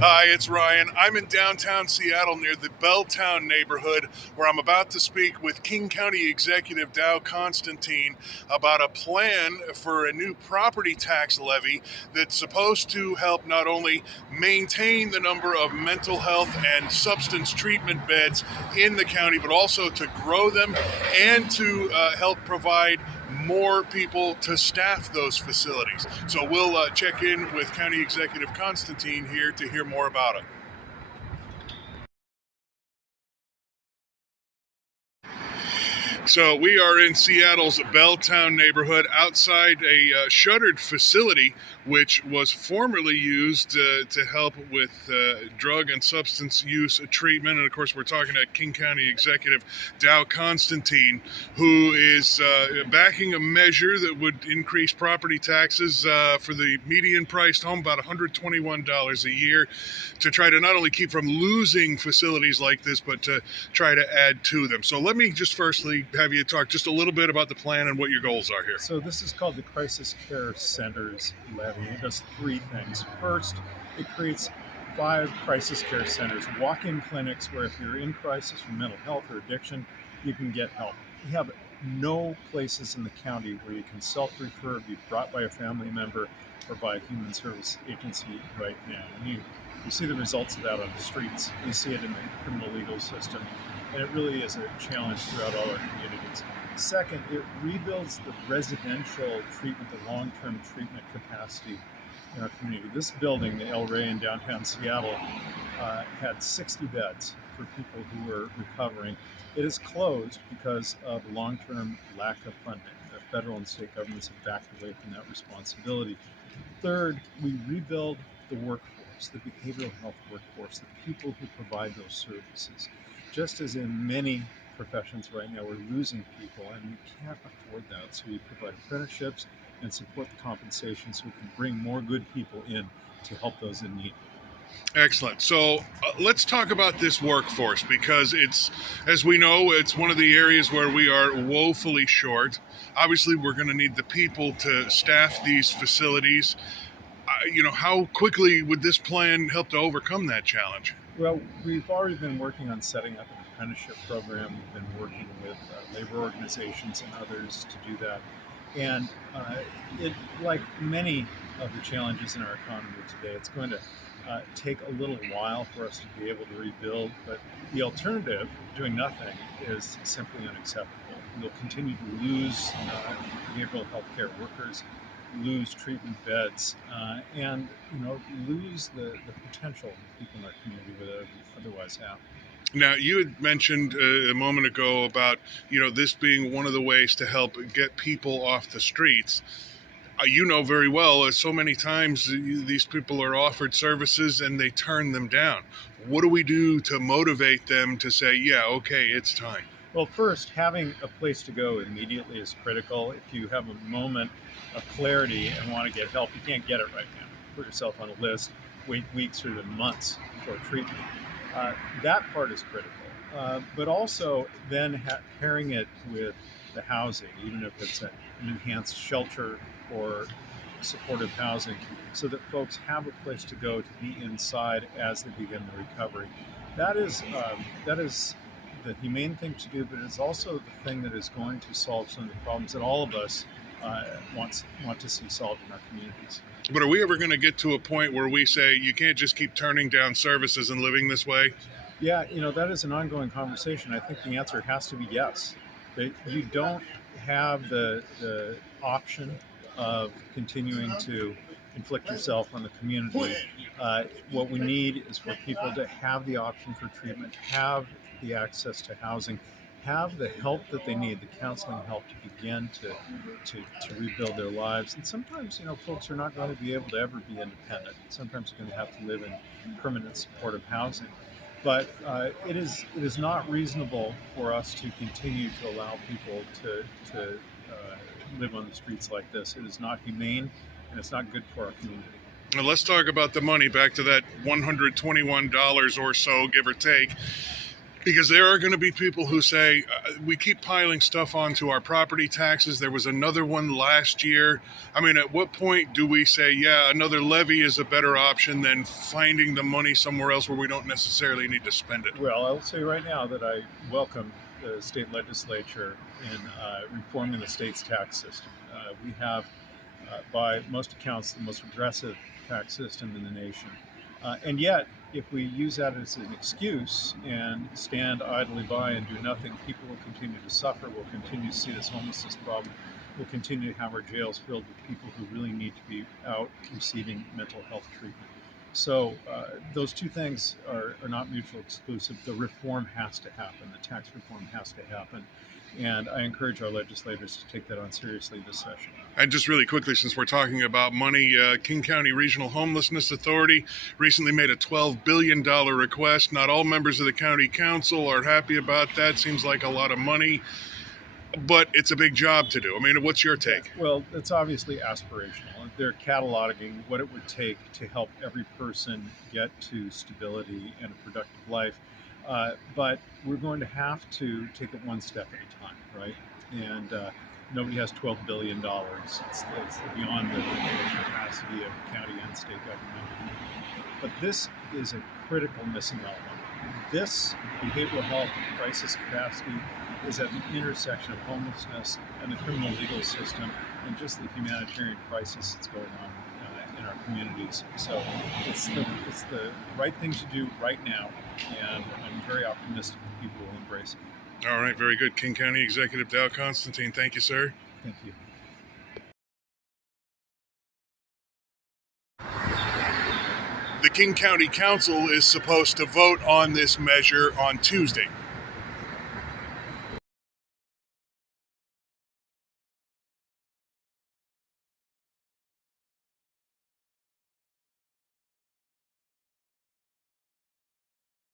Hi, it's Ryan. I'm in downtown Seattle near the Belltown neighborhood where I'm about to speak with County Executive Dow Constantine about a plan for a new property tax levy that's supposed to help not only maintain the number of mental health and substance treatment beds in the county, but also to grow them and to help provide more people to staff those facilities. So we'll check in with County Executive Constantine here to hear more about it. So we are in Seattle's Belltown neighborhood outside a shuttered facility which was formerly used to help with drug and substance use treatment. And of course, we're talking to King County Executive Dow Constantine, who is backing a measure that would increase property taxes for the median priced home about $121 a year to try to not only keep from losing facilities like this, but to try to add to them. So let me just firstly have you talk just a little bit about the plan and what your goals are here. So this is called the Crisis Care Centers Levy. It does three things. First, it creates 5 crisis care centers, walk-in clinics where if you're in crisis from mental health or addiction, you can get help. We have no places in the county where you can self-refer, be brought by a family member or by a human service agency right now. And you see the results of that on the streets. You see it in the criminal legal system. And it really is a challenge throughout all our communities. Second, it rebuilds the residential treatment, the long-term treatment capacity in our community. This building, the El Rey in downtown Seattle, had 60 beds for people who were recovering. It is closed because of long-term lack of funding. The federal and state governments have backed away from that responsibility. Third, we rebuild the workforce, the behavioral health workforce, the people who provide those services. Just as in many professions right now, we're losing people and we can't afford that. So we provide apprenticeships and support the compensation so we can bring more good people in to help those in need. Excellent. So let's talk about this workforce because it's, as we know, it's one of the areas where we are woefully short. Obviously, we're going to need the people to staff these facilities. How quickly would this plan help to overcome that challenge? Well, we've already been working on setting up an apprenticeship program. We've been working with labor organizations and others to do that. And like many of the challenges in our economy today, it's going to take a little while for us to be able to rebuild. But the alternative, doing nothing, is simply unacceptable. We'll continue to lose behavioral health care workers, lose treatment beds, and lose the potential people in our community would otherwise have. Now, you had mentioned a moment ago about this being one of the ways to help get people off the streets. You know very well, so many times these people are offered services and they turn them down. What do we do to motivate them to say, yeah, okay, it's time? Well, first, having a place to go immediately is critical. If you have a moment of clarity and want to get help, you can't get it right now. Put yourself on a list, wait weeks or even months for treatment. That part is critical. But also then pairing it with the housing, even if it's an enhanced shelter or supportive housing, so that folks have a place to go to be inside as they begin the recovery. That is the humane thing to do, but it's also the thing that is going to solve some of the problems that all of us want to see solved in our communities. But are we ever going to get to a point where we say you can't just keep turning down services and living this way? Yeah, that is an ongoing conversation. I think the answer has to be yes. That you don't have the option of continuing to inflict yourself on the community. What we need is for people to have the option for treatment, have the access to housing, have the help that they need, the counseling help to begin to rebuild their lives. And sometimes, folks are not going to be able to ever be independent. Sometimes they're going to have to live in permanent supportive housing. But it is not reasonable for us to continue to allow people to live on the streets like this. It is not humane, and it's not good for our community. Now let's talk about the money. Back to that $121 or so, give or take. Because there are going to be people who say, we keep piling stuff onto our property taxes. There was another one last year. I mean, at what point do we say, yeah, another levy is a better option than finding the money somewhere else where we don't necessarily need to spend it? Well, I'll say right now that I welcome the state legislature in reforming the state's tax system. We have, by most accounts, the most regressive tax system in the nation. And yet, if we use that as an excuse and stand idly by and do nothing, people will continue to suffer. We'll continue to see this homelessness problem. We'll continue to have our jails filled with people who really need to be out receiving mental health treatment. So those two things are not mutually exclusive. The reform has to happen. The tax reform has to happen. And I encourage our legislators to take that on seriously this session. And just really quickly, since we're talking about money, King County Regional Homelessness Authority recently made a $12 billion request. Not all members of the county council are happy about that. Seems like a lot of money, but it's a big job to do. I mean, what's your take? Well, it's obviously aspirational. They're cataloging what it would take to help every person get to stability and a productive life. But we're going to have to take it one step at a time, right? And nobody has $12 billion. It's beyond the capacity of county and state government. But this is a critical missing element. This behavioral health and crisis capacity is at the intersection of homelessness and the criminal legal system and just the humanitarian crisis that's going on in our communities. So it's the right thing to do right now, and I'm very optimistic that people will embrace it. All right, very good. King County Executive Dow Constantine, thank you, sir. Thank you. The King County Council is supposed to vote on this measure on Tuesday.